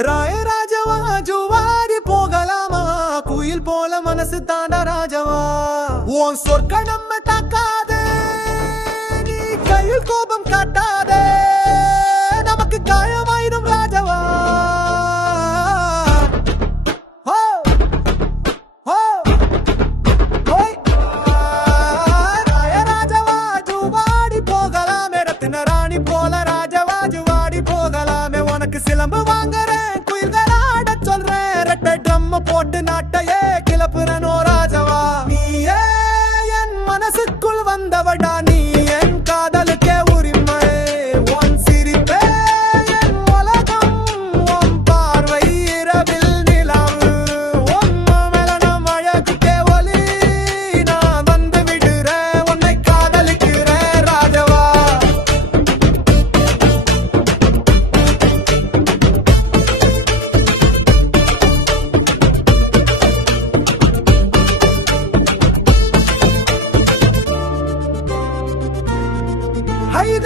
ராஜவா ஜுவாடி போகலாமா குயில் போல மனசு தாண்டா ராஜவா உன் சொற்க நம்ம தாக்காதே நீ கையில் கோபம் காட்டாதே நமக்கு காயமாயிடும் ராஜவா ராஜவா ஜுவாடி போகலாமே ரத்தின ராணி போல ராஜவா ஜுவாடி போகலாமே உனக்கு சிலம்பு வாங்குறேன் குயில்களாட சொல்றேன் ரெட்டை ட்ரம் போட்டு நாட்டையே கிளப்புறனோ ராஜவா நீயே என் மனசுக்குள் வந்தவடா நீ என் காதலுக்கே உரிமை உன் சிரிப்பே என் உலகம் உன் பார்வை இரவில் நிலாவு உன் மெலனம் அழகுக்கே ஒலி நான் வந்து விடுறேன் உன்னை காதலிக்கிறேன் ராஜவா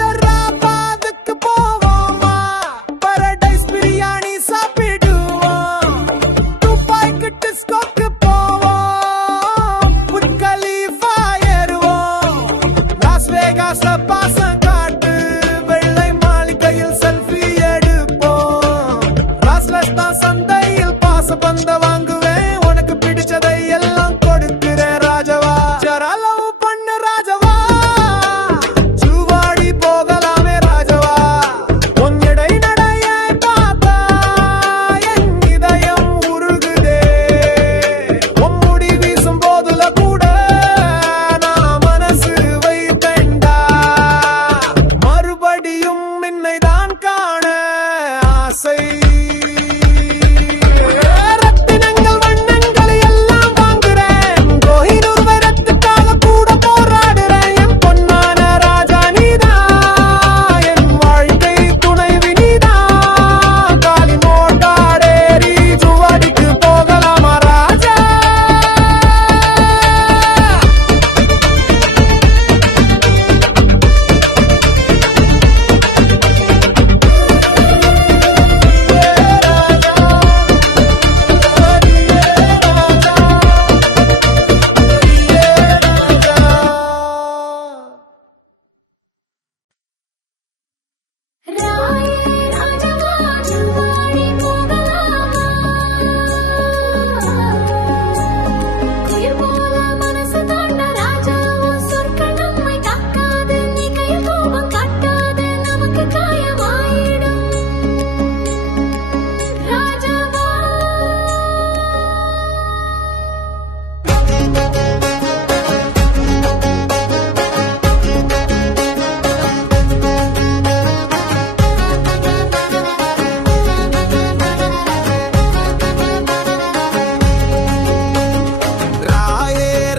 ஹைதராபாத்துக்கு போவோமா பரடைஸ் பிரியாணி சாப்பிடுவோம் துபாய்க்கு டிஸ்கோக்கு போவோம் புர்ஜ் கலீஃபா ஏறுவோம் லாஸ் வேகாஸ்ல பாசம் காட்டு வெள்ளை மாளிகையில் செல்ஃபி எடுப்போம் ராஸ்வெஸ்தான் சந்தையில் பாச பந்த வாங்குவேன் உனக்கு பிடிச்சதை எல்லாம் கொடுக்கிறேன் ராஜவா ஜரா லவ் பண்ணு ராஜவா ஜுவாடி போகலாமே ராஜவா உன் இடை நடையை பார்த்தா என் இதயம் உருகுதே உன் முடி வீசும் போதுல கூட நான் மனசு வைப்பேன்டா மறுபடியும் என்னைதான் காண ஆசை ரத்தினங்கள் வண்ணங்களை எல்லாம் வாங்குறேன் கோஹினூர் வரத்துக்காக கூட போராடுறேன் என் பொன்னான ராஜா நீதான் என் வாழ்க்கை துணைவி நீதான் காலி மோட்டாடேறி ஜுவாடிக்கு போகலாமா ராஜா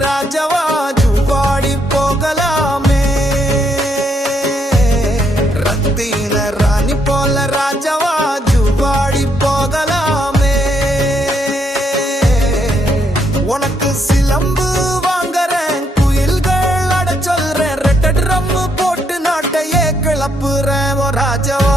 ராஜவா ஜுவாடி போகலாமே ரத்தின ராணி போல ராஜவா ஜுவாடி போகலாமே உனக்கு சிலம்பு வாங்குறேன் குயில்கள் அட சொல்றேன் ரெட்ட ட்ரம் போட்டு நாட்டையே கிளப்புறேன் ஓ ராஜவா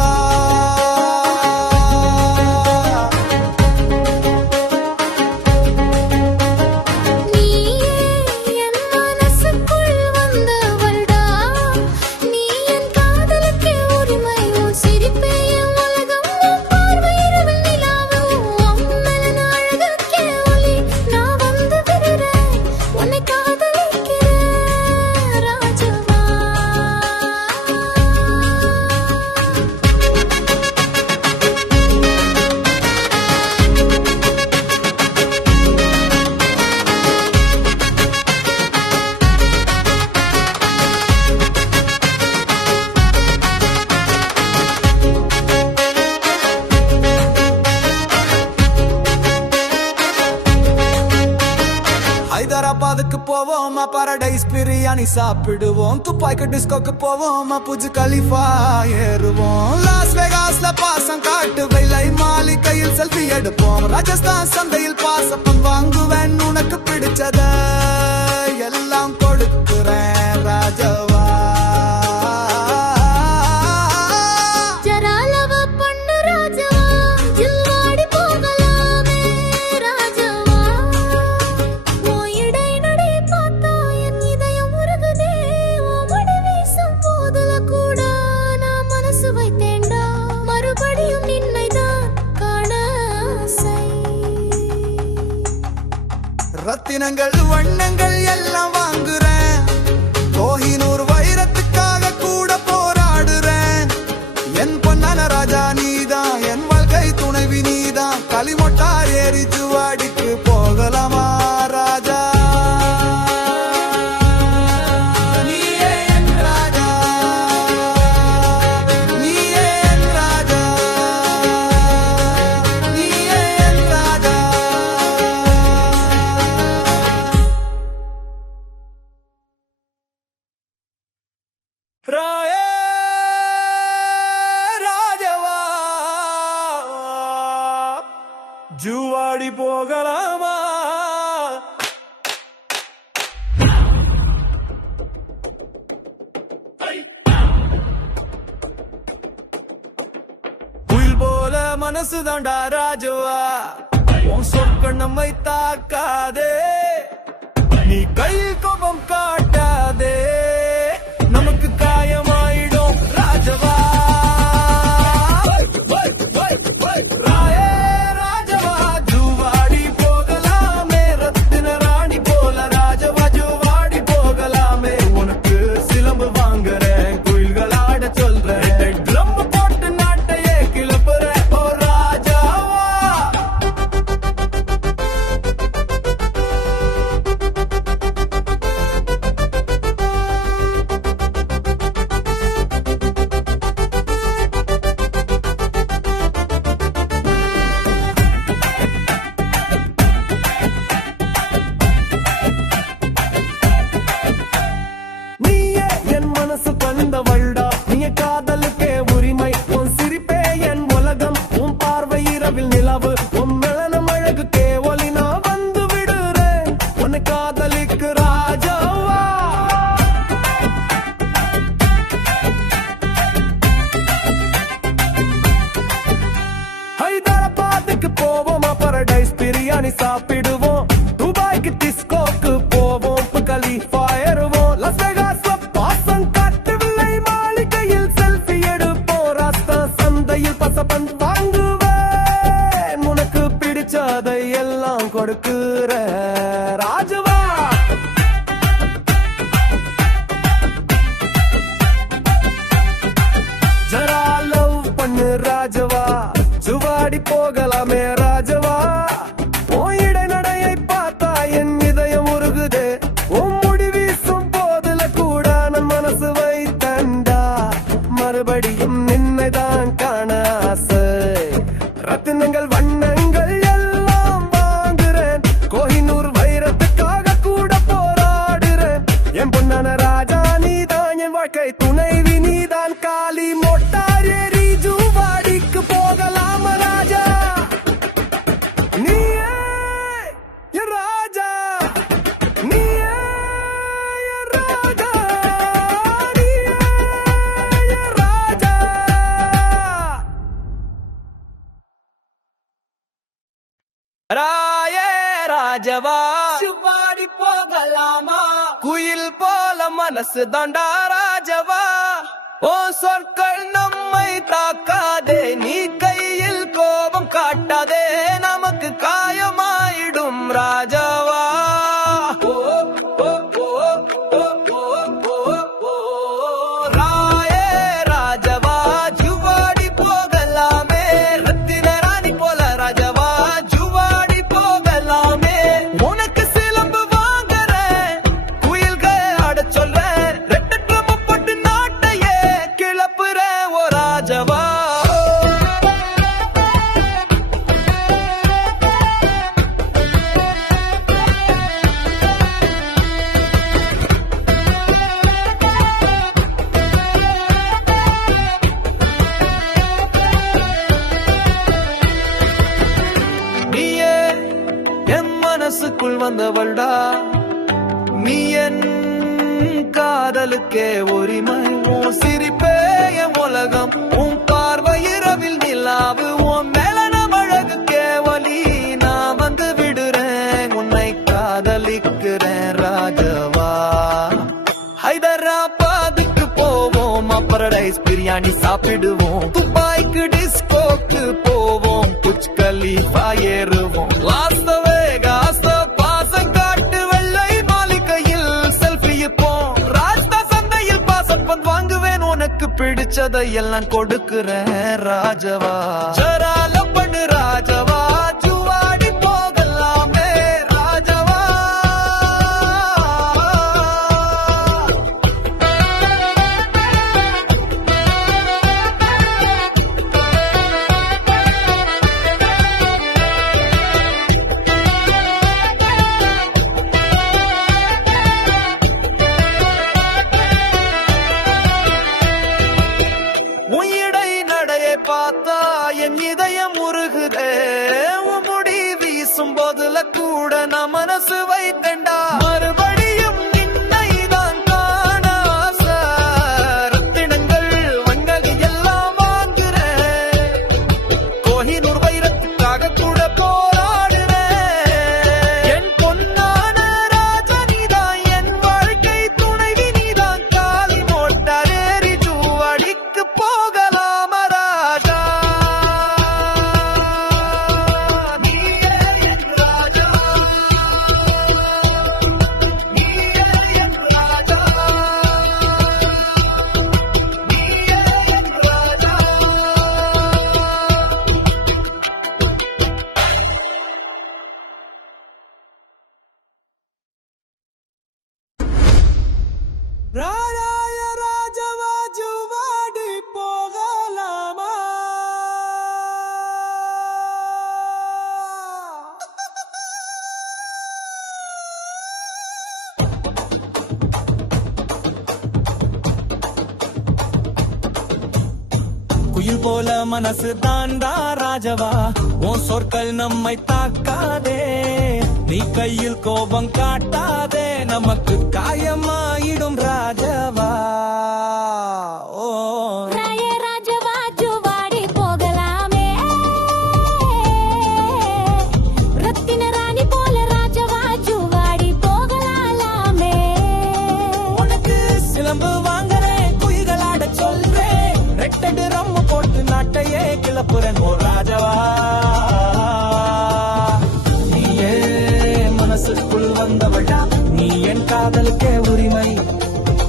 ஹைதராபாத்துக்கு போவோமா பரடைஸ் பிரியாணி சாப்பிடுவோம் துபாய்க்கு டிஸ்கோக்கு போவோமா புர்ஜ் கலீஃபா ஏறுவோம் லாஸ் வேகாஸ்ல பாசம் காட்டு வெள்ளை மாளிகையில் செல்ஃபி எடுப்போம் ராஜஸ்தான் சந்தையில் பாசப்பம் வாங்குவேன் உனக்கு பிடிச்சத எல்லாம் கொடுக்கிறேன் ராஜவா ஜரா லவ் பண்ணு ராஜவா ஜுவாடி ரத்தினங்கள் வண்ணங்கள் எல்லாம் வாங்குறேன். கோஹினூர் வைரத்துக்காக கூட போராடுறேன். என் பொன்னான ராஜா நீதான், என் வாழ்க்கை துணைவி நீதான். களிமொட்டார் ஏறி ஜுவாடிக்கு போகலாமா ராஜா? ஜுவாடி போகலாமா? புயல் போல மனசு தாண்டா ராஜவா, உன் சொற்கள் நம்மை தாக்காதே. நீ கை கோபம் காட்டாதே, நமக்கு காயமாயிடும் ராஜவா. சாப்பிடுவோம், துபாய்க்கு டிஸ்கோக்கு போவோம், கலிஃபா ஏறுவோம், லாஸ் வேகாஸ்ல பாசம் காட்டவில்லை மாளிகையில் செல்ஃபி எடுப்போம், ராஸ்தா சந்தையில் பசபன் வாங்குவேன், உனக்கு பிடிச்சதை எல்லாம் கொடுக்கிற ராஜவா. ஜரா லவ் பண்ணு ராஜவா, ஜுவாடி போகலாமே ராஜவா. மறுபடியும் நின்னைதான் காண ஆசை, ரத்தினங்கள் வண்ணங்கள் எல்லாம் வாங்குறேன். கோஹினூர் வைரத்துக்காக கூட போராடுறேன். என் பொன்னான ராஜா நீதான், என் வாழ்க்கை துணைவி நீதான். காலி மொட்டார் ஏறி ஜுவாடிக்கு போகலாமா ராஜா? நீயே என் ராஜா, நீயே என் ராஜா. ராஜவா ஜுவாடி போகலாமா? குயில் போல மனசு தாண்டா ராஜவா, ஓ சொற்கள் நம்மை தாக்காதே. நீ கையில் கோபம் காட்டாதே, நமக்கு காயமாயிடும் ராஜவா. மனசுக்குள் வந்தவள்டா நீ, என் காதலுக்கே உரிமை. உன் சிரிப்பே என் உலகம், உன் பார்வை இரவில் நிலாவு, உன் மேலனம் அழகுக்கே வலி. நான் வந்து விடுறேன், உன்னை காதலிக்கிறேன் ராஜவா. ஹைதராபாத்துக்கு போவோம், பரடைஸ் பிரியாணி சாப்பிடுவோம், துபாய்க்கு டிஸ்கோக்கு போவோம், குச் கலிஃபா ஏறுவோம், லாஸ் வேகாஸ் பாசம் காட்ட பிடிச்சதையெல்லாம் கொடுக்கிறேன் ராஜவா. ஜரால பண்ணு ராஜவா, ஜுவாடி போகலாமே ராஜவா. பார்த்தா என் இதயம் உருகுதே, முடி வீசும் போதுல கூட நான் மனசு வைத்தண்டா. மறுபடியும் நின்னைதான் காண ஆசை, ரத்தினங்கள் வங்கி எல்லாம் வாங்குறேன். கோஹினூர் வைரத்துக்காக கூட போராடுறேன். என் பொன்னான ராஜா நீதான், என் வாழ்க்கை துணைவி நீதான். காலி மோட்டாரேறி ஜூவாடிக்கு போகலாம். ராஜவா ஜுவாடி போகலாமா? குயில் போல மனசு தாண்டா ராஜவா, உன் சொற்கள் நம்மை தாக்காதே. நீ கையில் கோபம் காட்டாதே, நமக்கு காயமாயிடும் ராஜவா. ஓ ராஜவா ஜுவாடி போகலாமே, ரத்தின ராணி போல ராஜவா ஜுவாடி போகலாமே. உனக்கு சிலம்பு வாங்குறேன், குயிலாட சொல்றேன், ரெட்டடு ரம்மு போட்டு நாட்டையே கிளப்புறேன் ஓ ராஜவா. மனசுக்குள் வந்தவளா நீ, என் காதலுக்கே உரிமை.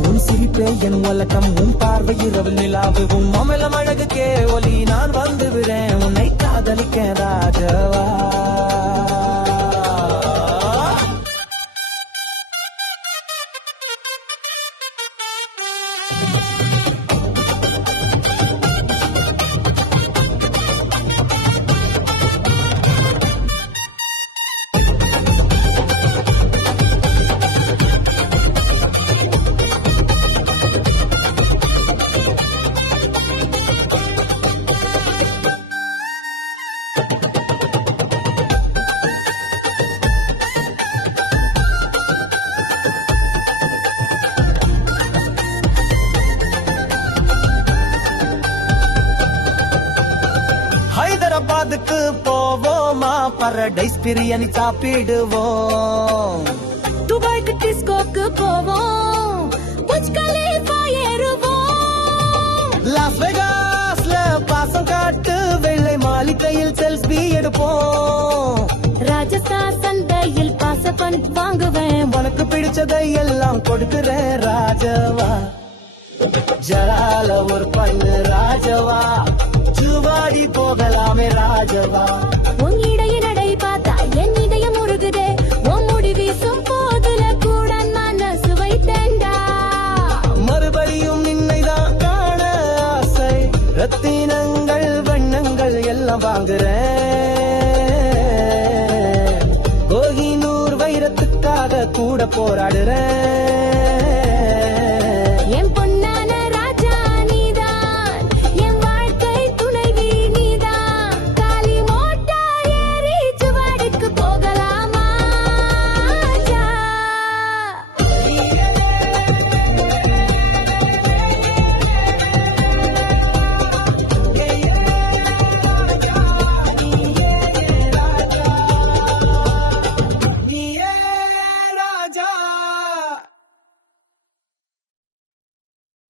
உன் சிரிப்பே என் உலகம், உன் பார்வை இரவு நிலாவு, உன் அமலம் அழகுக்கே ஒலி. நான் வந்து விடுறேன் உன்னை காதலிக்க ராஜவா. ஹைதராபாத்துக்கு போவோமா, பரடைஸ் பிரியாணி சாப்பிடுவோம். துபாய்க்கு டிஸ்கோக்கு போவோம், புஜ் கலீஃபா ஏறுவோம். லாஸ் வேகாஸ்ல பாசம் காட்டு, வெள்ளை மாளிகையில் செல்ஃபி எடுப்போம். ராஜஸ்தான் சந்தையில் பாசப்பன் வாங்குவேன், உனக்கு பிடிச்சதை எல்லாம் கொடுக்கிறேன் ராஜவா. ஜரால ஒரு பண்ணு ராஜவா, ஜுவாடி போகலாமே ராஜவா. உன் இடைய நடை பார்த்தா என் இதயம் உருகுதே, உன் முடி வீசும் போதுல கூட மனசு வைத்தேன்டா. மறுபடியும் நின்னைதான் காண ஆசை, ரத்தினங்கள் வண்ணங்கள் எல்லாம் வாங்குறேன். கோஹினூர் வைரத்துக்காக கூட போராடுறேன்.